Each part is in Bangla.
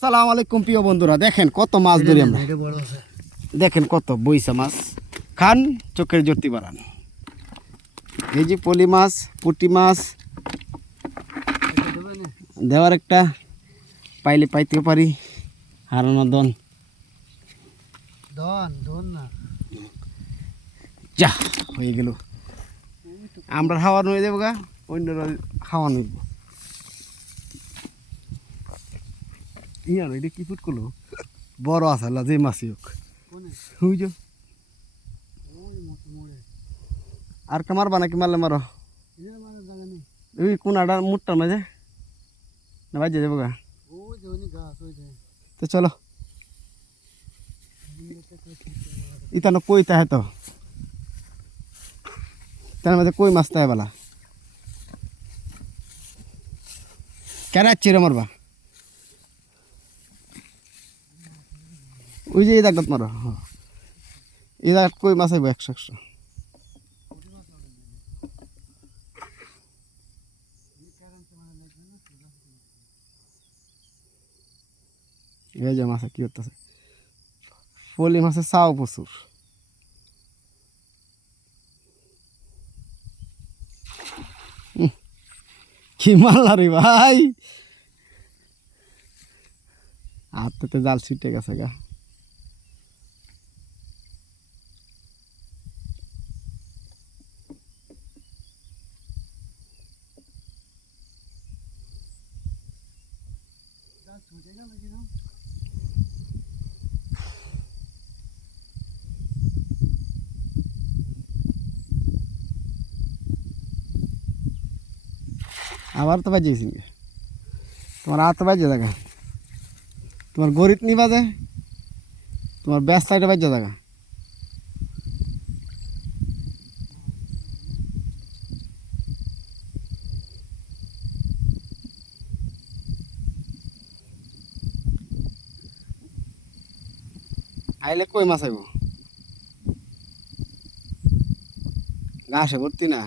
আসসালামু আলাইকুম প্রিয় বন্ধুরা। দেখেন কত মাছ ধরি আমরা। দেখেন কত বইসা মাছ। খান চোখের জ্যোতি বাড়ান। এই যে পলি মাছ পুটি মাছ। দেবে দেওয়ার একটা পাইলে পাইতে পারি। হারানো দন। দন দন না। যা হয়ে গেল। আমরা হাওয়ানো হয়ে যাব গা অন্যরা হাওয়ানো হইব। ইয়ার এটা কি ফুট করল? বড় আসাল্লা যে মাছই হোক। কোনে? মোড়ে। আর কে মারবা নাকি মারলে মারো? ওই কোন আডা মুটটার মাঝে না বাজে যাব গা। তো চলো। ইতানো কই তাহে তো? তার মধ্যে কই মাছ তাহে বলা? কেরা চিরে মারবা? ওই যে এই জায়গাত মারো হ্যাঁ। এই জায়গাত কই মাছ আইব একশো একশো। এই যে মাছে কি করতেছে? ফলি মাছের চাও প্রচুর। কি মারলা রে ভাই। হাতে জাল ছিটে গেছে গা। গাছ ছুটে গেল কি না আবার তো বাজে গেছি তোমার হাত বাজে দেখা তোমার গরিব নি বাজে তোমার ব্যাস সাইডে বাজে দেখা আইলে কই মাছ আইব? ঘাসে ভর্তি না?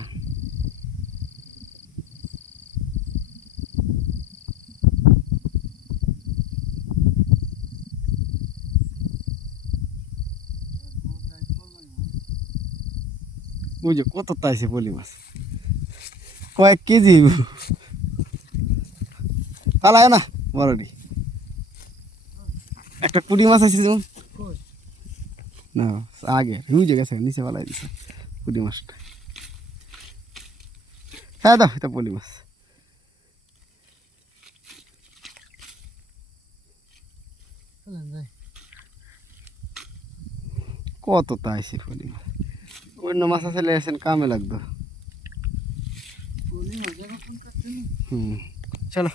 বুঝো কত তাইছে পলি মাছ? কয়েক কেজি পালায় না বড়টি একটা পুটি মাছ আছে যেমন। না আগে রুজে গেছে নিচে পালাই দিছে পুটি মাছটা। হ্যাঁ দাও এটা পলি মাছ। কত তাইছে পলি মাছ। অন্য মাছ আছে লেগেছেন কামে লাগতো। হুম চলো।